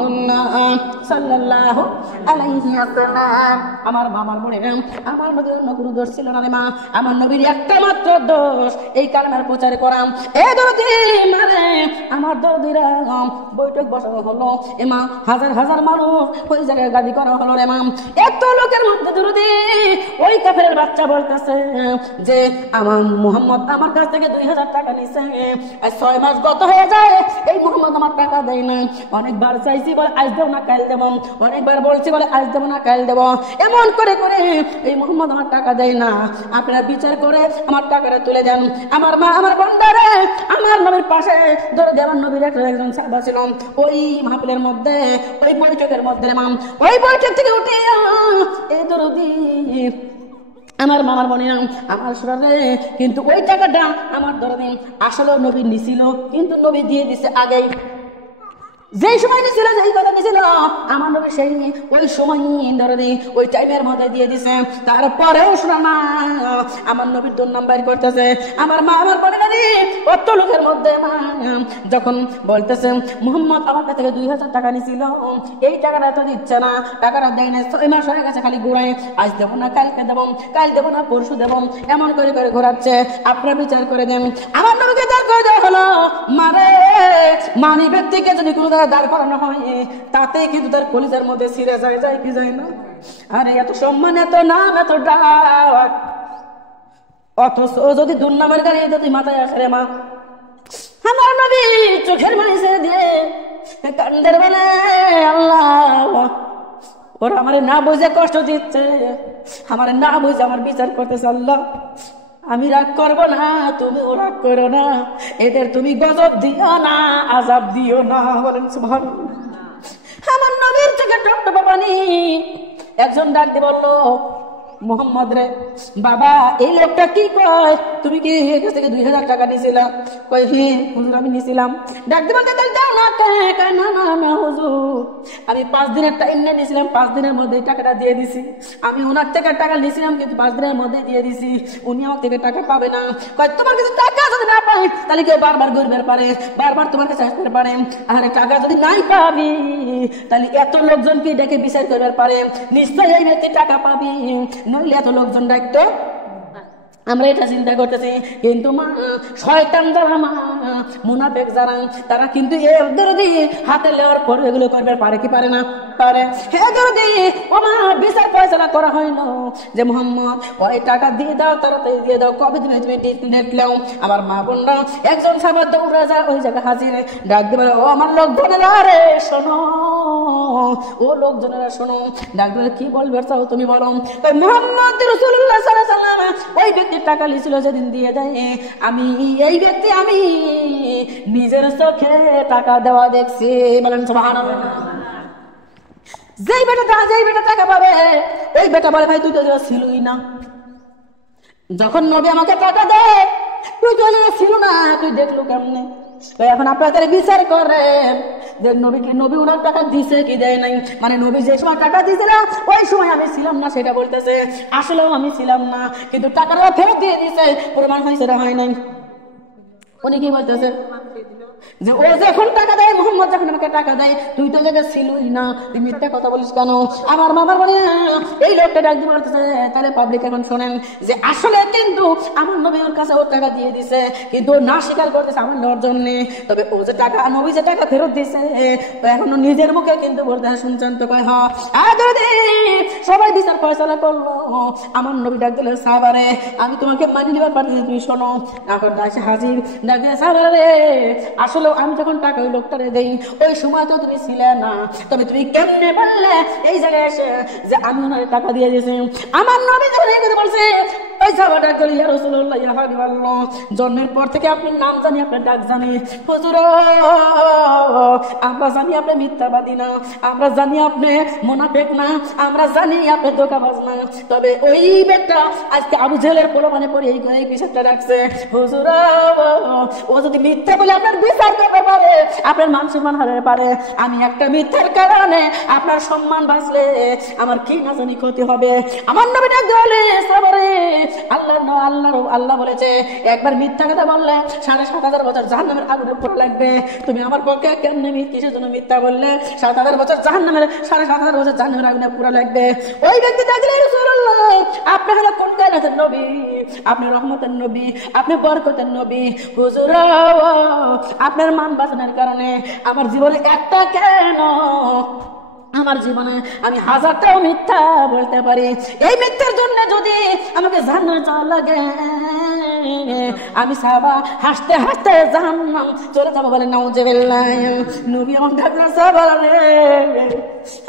রাসূলুল্লাহ সাল্লাল্লাহু আলাইহি ওয়াসাল্লাম। আমার মামার মনে আমার নবীর অন্য কোনো দোষ ছিল না রে মা, আমার নবীর একটা মাত্র দোষ এই কালেমার প্রচার করাম। এ দরদি মানে আমার দরদিরা বৈঠক বসানো হলো এ মা, হাজার হাজার মানুষ ওই জায়গায় গাদি করা হলো রে মা। এত লোকের মধ্যে দরদি ওই কাফেরের বাচ্চা বলতেছে যে আমার মুহাম্মদ আমার কাছ থেকে 2000 টাকা নিছে, 6 মাস গত হয়ে যায় এই মুহাম্মদ আমার টাকা দেয় না। অনেকবার চাইছি বলে আজ দেব না কাল দেব, অনেকবার বলছি বলে আজ দেব না কাল দেব, এমন করে করে এই মুহাম্মদ আমার টাকা দেয় না। আপনারা বিচার করে আমার টাকাটা তুলে দেন। আমার মা আমার বন্ধারে আমার নবীর পাশে ধরে দেওয়ার নবীর একজন সাহাবা ছিল ওই মাহফিলের মধ্যে, ওই বৈঠকের মধ্যে মাম, ওই বৈঠক থেকে উঠে এই দরদি আমার মামার মনে না আমার শরীরে কিন্তু ওই টাকাটা আমার দরদি আসলে নবী নিছিল, কিন্তু নবী দিয়ে দিছে আগেই। যেই সময় নিছিল যেই কথা নিছিল আমার নবী সেই ওই সময় দরদি ওই টাইমের মধ্যে দিয়ে দিছে। তারপরেও শোনা না আমার নবীর দুর্নাম বাইর করতেছে। আমার মা আমার বলে নানি কত লোকের মধ্যে যখন বলতেছে মুহাম্মদ আমার কাছ থেকে 2000 টাকা নিছিল, এই টাকাটা তো দিচ্ছে না, টাকাটা দেয় না, 6 মাস হয়ে গেছে খালি ঘুরায়, আজ দেবো না কালকে দেবো, কাল দেবো না পরশু দেবো, এমন করে করে ঘোরাচ্ছে। আপনারা বিচার করে দেন। আমার নবীকে দাঁড় করে দেওয়া হলো। মারে মানি ব্যক্তিকে যদি কোনো দাঁড় করানো হয় তাতে কিন্তু তার কলিজার মধ্যে ছিঁড়ে যায়, যায় কি যায় না? আরে এত সম্মান এত নাম এত ডাক, অথচ যদি দুর্নামের গাড়ি যদি মাথায় আসে রে মা, আমার নবী চোখের পানি ছেড়ে দিয়ে কান্দের বেলা আল্লাহ ওরা আমার না বুঝে কষ্ট দিচ্ছে, আমার না বুঝে আমার বিচার করতেছে। আল্লাহ আমি রাগ করবো না, তুমিও রাগ করো না, এদের তুমি গজব দিও না, আযাব দিও না। বলেন সুবহানাল্লাহ। আমার নবীর চোখে টপটপে পানি। একজন ডাক দিয়ে বললো মুহাম্মদ রে বাবা এই লোকটা কি কয়, তুমি কি এর কাছ থেকে 2000 টাকা নিয়েছিলা? কয় হ্যাঁ হুজুর আমি নিয়েছিলাম। ডাক দিয়ে বলতে দাও না, কয় না না না হুজুর আমি 5 দিনের টাইম নিয়েছিলাম, 5 দিনের মধ্যে টাকাটা দিয়ে দিছি। আমি ওনার থেকে টাকা নিয়েছিলাম কিন্তু 5 দিনের মধ্যে দিয়ে দিছি, উনি আমার থেকে টাকা পাবে না। কয় তোমার কাছে টাকা যদি না পাই তাহলে কেউ বারবার ঘুরবে পারে, বারবার তোমার কাছে আসতে পারে, আর টাকা যদি নাই পাবি তাহলে এত লোকজনকে ডেকে বিচার করবার পারে, নিশ্চয়ই এই ব্যক্তি টাকা পাবি, নইলে এত লোকজন ডাকতো। আমরা এটা চিন্তা করতেছি, কিন্তু মা শয়তান যারা মা মুনাফিক যারা তারা কিন্তু এদের দিয়ে হাতে নেওয়ার পর এগুলো করবে পারে কি পারে না? পারে। এদের দিয়ে ও মা বিচার ফয়সালা করা হইলো যে মুহাম্মদ ওই টাকা দিয়ে দাও, তাড়াতাড়ি দিয়ে দাও, কবে তুমি তুমি দেখলাম। আমার মা বোনরা একজন সাহাবা দৌড়ে যায় ওই জায়গায় হাজির, ডাক দিয়ে বলে ও আমার লোকজনেরা রে শোনো, ও লোকজনেরা শোনো। ডাক দিয়ে কি বলবে চাও তুমি বলো। মুহাম্মদ রাসূলুল্লাহ সাল্লাল্লাহু আলাইহি ওয়াসাল্লাম ওই ব্যক্তি টাকা লিছিল যেদিন দিয়ে দেয় আমি এই ব্যক্তি আমি নিজের চোখে টাকা দেওয়া দেখছি। বলেন সুবহানাল্লাহ। যেই বেটা টাকা পাবে ওই বেটা বলে ভাই তুই তো ছিলই না, যখন নবী আমাকে টাকা দেয় তুই তো ছিল না, তুই দেখলো কেমনে? এখন আপনারা বিচার করেন যে নবী ওনার টাকা দিছে কি দেয় নাই। মানে নবী যে সময় টাকা দিছে না ওই সময় আমি ছিলাম না সেটা বলতেছে, আসলেও আমি ছিলাম না, কিন্তু টাকাটা ফেরত দিয়ে দিছে, প্রমাণ হয়েছে না হয় নাই? উনি কি বলতেছে যে ও যখন টাকা দেয়, মুহাম্মদ যখন আমাকে টাকা দেয় তুই তো জায়গায় ছিলই না, তুই মিথ্যা কথা বলিস কেন? আমার মামার বলে এই লোকটা ডাক দিয়ে বলতেছে তাহলে পাবলিক এখন শোনেন যে আসলে কিন্তু আমার নবী ওর কাছে ওর টাকা দিয়ে দিছে, কিন্তু না স্বীকার করতেছে আমার নেওয়ার জন্য। তবে ও যে টাকা নবী যে টাকা ফেরত দিছে এখনো নিজের মুখে কিন্তু বলতে শুনছেন তো কয় হ্যাঁ। সবাই বিচার ফয়সালা করলো। আমার নবী ডাক দিলে সাহাবারে আমি তোমাকে মানি নিবার পারতেছি, তুমি শোনো। এখন আসে হাজির, ডাক দিয়ে সাহাবারে আসলে আমি যখন টাকা ওই লোকটারে দেই ওই সময় তো তুমি ছিলে না, তবে তুমি কেমনে বললে এই জায়গায় এসে যে আমি ওনার টাকা দিয়ে দিয়েছি? আমার নবী যখন এই কথা বলছে ওই সাহাবাটা বলে ইয়া রাসূলুল্লাহ ইয়া হাবিবাল্লাহ জন্মের পর থেকে আপনার নাম জানি, আপনার ডাক জানি, হুজুর আমরা জানি আপনি মিথ্যাবাদী না, আমরা জানি আপনি মুনাফিক না, আমরা জানি আপনি ধোঁকাবাজ না, তবে ওই ব্যক্তিটা আজকে আবু জেহেলের প্রলোভনে পড়ে এই বিচারটা রাখছে। হুজুর ও যদি মিথ্যা বলে আপনার বিচার করতে পারে, আপনার মান সম্মান হারাতে পারে, আমি একটা মিথ্যার কারণে আপনার সম্মান বাঁচলে আমার কি না জানি ক্ষতি হবে। আমার নবী ডাক দিলে সাহাবারে আল্লাহ বলেছে একবার মিথ্যা কথা বললে ৭,৭০০০ বছর জাহান্নামের আগুনে পোড়া লাগবে। তুমি আমার পক্ষে কেমনে কিসের জন্য মিথ্যা বললে? ৭,০০০ বছর জাহান্নামের ৭,৭০০০ বছর জাহান্নামের আগুনে পোড়া লাগবে। ওই ব্যক্তি ডাকলে রাসূলুল্লাহ আপনি হলো কোন কায়নাতের নবী, আপনি রহমতের নবী, আপনি বরকতের নবী। হুজুর আপনার মান বাঁচানোর কারণে আমার জীবনে একটা কেন আমার জীবনে আমি হাজারটাও মিথ্যা বলতে পারি। এই মিথ্যার জন্য যদি আমাকে জাহান্নামে যাওয়া লাগে আমি সাহাবা হাসতে হাসতে জাহান্নাম চলে যাবো বলে নাউজুবিল্লাহ। নবী আমার ডাকনা সাহাবা রে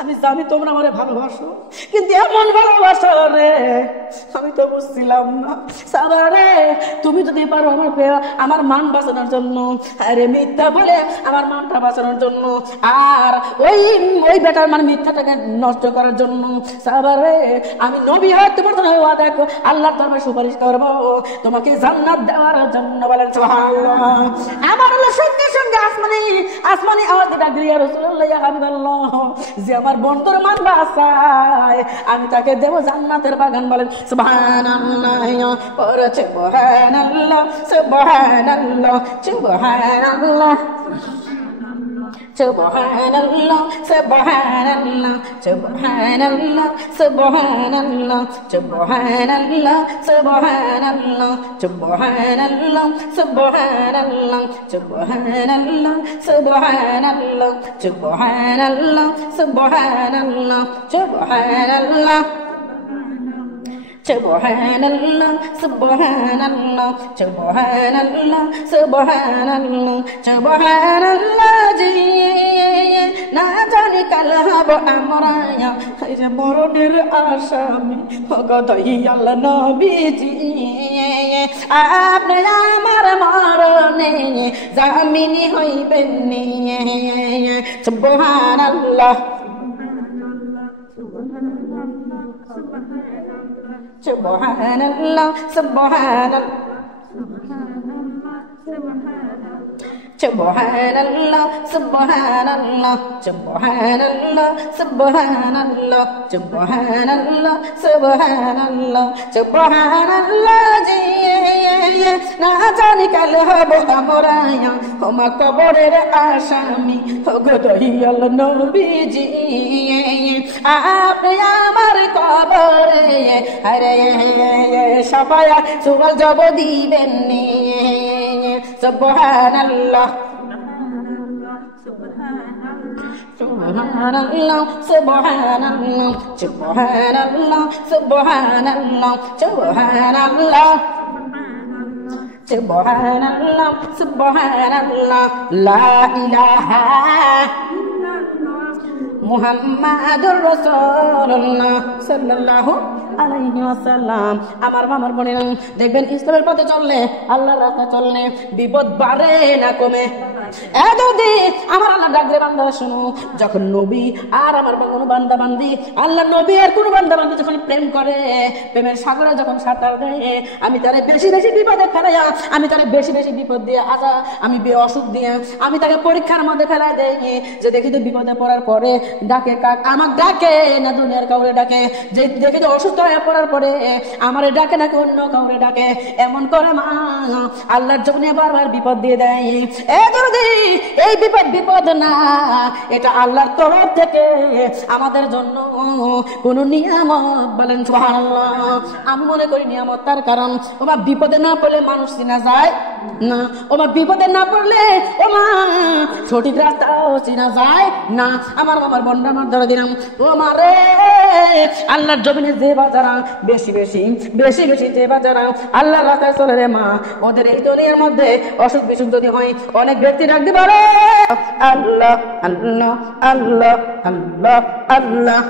আমি জানি তোমরা আমারে ভালোবাসো, কিন্তু এমন ভালোবাসো রে আমি তো বুঝছিলাম না। সাহাবা রে তুমি যদি পারো আমার মান বাঁচানোর জন্য, আরে মিথ্যা বলে আমার মানটা বাঁচানোর জন্য, আর ওই বেটার মানে মিথ্যাটাকে নষ্ট করার জন্য, সাহাবা রে আমি নবী হয় তোমার জন্য ওয়াদা আল্লাহর দরবারে সুপারিশ করব তোমাকে জান্নাত দেওয়ার জন্য। বলেন সুবহানাল্লাহ। আমার আল্লাহ সঙ্গে সঙ্গে আসমানি আওয়াজ ডাক দিয়া রাসূলুল্লাহ ইয়া হাবিবাল্লাহ যে আমার বন্ধুর মান বাঁচায় আমি তাকে দেব জান্নাতের বাগান। বলেন সুবহানাল্লাহ। পড়ে সুবহানাল্লাহ সুবহানাল্লাহ সুবহানাল্লাহ Subhanallah, Subhanallah, Subhanallah, Subhanallah, Subhanallah, Subhanallah, Subhanallah, Subhanallah, Subhanallah, Subhanallah, Subhanallah, Subhanallah, Subhanallah. Subhanallah, Subhanallah, Subhanallah, Subhanallah, Subhanallah ji na jani kal hab amra ya je moroder asami ogodai Allah nabi ji apne amar marone zamini hoiben ni Subhanallah Subhanallah, Subhanallah, Subhanallah, Subhanallah, Subhanallah, Subhanallah, Subhanallah, Subhanallah, Subhanallah ji na jani kal hab amra ya homa koborer asami ogodai Allah nabi ji apne amar kobore are shabaya suwal jabo diben ni Subhanallah Subhanallah Subhanallah Subhanallah Subhanallah Subhanallah Subhanallah Subhanallah La ilaha Muhammadur Rasulullah sallallahu আলাইহি ওয়াসাল্লাম। আমার মামার বোনেরা দেখবেন ইসলামের পথে চললে আল্লাহর রাস্তায় চললে বিপদ বাড়ে না কমে। এতদি আমার আল্লাহ ডাকলে বান্দারা শুনো, যখন নবী আর আমার কোনো বান্দা বান্দি আল্লাহ নবী আর কোনো বান্দা বান্দি যখন প্রেম করে প্রেমের সাগরে যখন সাঁতার দেয় আমি তারে বেশি বেশি বিপদে ফেলাইয়া আমি তারে বেশি বেশি বিপদ দিয়ে আজা আমি অসুখ দিয়ে আমি তাকে পরীক্ষার মধ্যে ফেলাই দেই যে দেখি তো বিপদে পড়ার পরে ডাকে কাক আমাকে ডাকে না দুনিয়ার কাউরে ডাকে, যে দেখি তো অসুস্থ হয়ে পড়ার পরে আমারে ডাকে নাকি অন্য কাউরে ডাকে। এমন করে মা আল্লাহর জন্য বারবার বিপদ দিয়ে দেয়। এই বিপদ না, এটা আল্লাহর তরফ থেকে আমাদের জন্য কোন নিয়ামত। বলেন সুবহানাল্লাহ। আমি মনে করি নিয়ামত তার কারণ ওমা বিপদে না পড়লে মানুষ চিনা যায় না, ওমা বিপদে না পড়লে ওমা সঠিক রাস্তাও চিনা যায় না। আমার বন্ডা আমার ধরে দিলাম ওমা রে আল্লাহর জমিনে যে বাজারা বেশি বেশি যে বাজারা আল্লাহর রাস্তায় চলে রে মা, ওদের এই দুনিয়ার মধ্যে অসুখ বিসুখ যদি হয় অনেক ব্যক্তি ডাকতে পারে আল্লাহ আল্লাহ আল্লাহ আল্লাহ আল্লাহ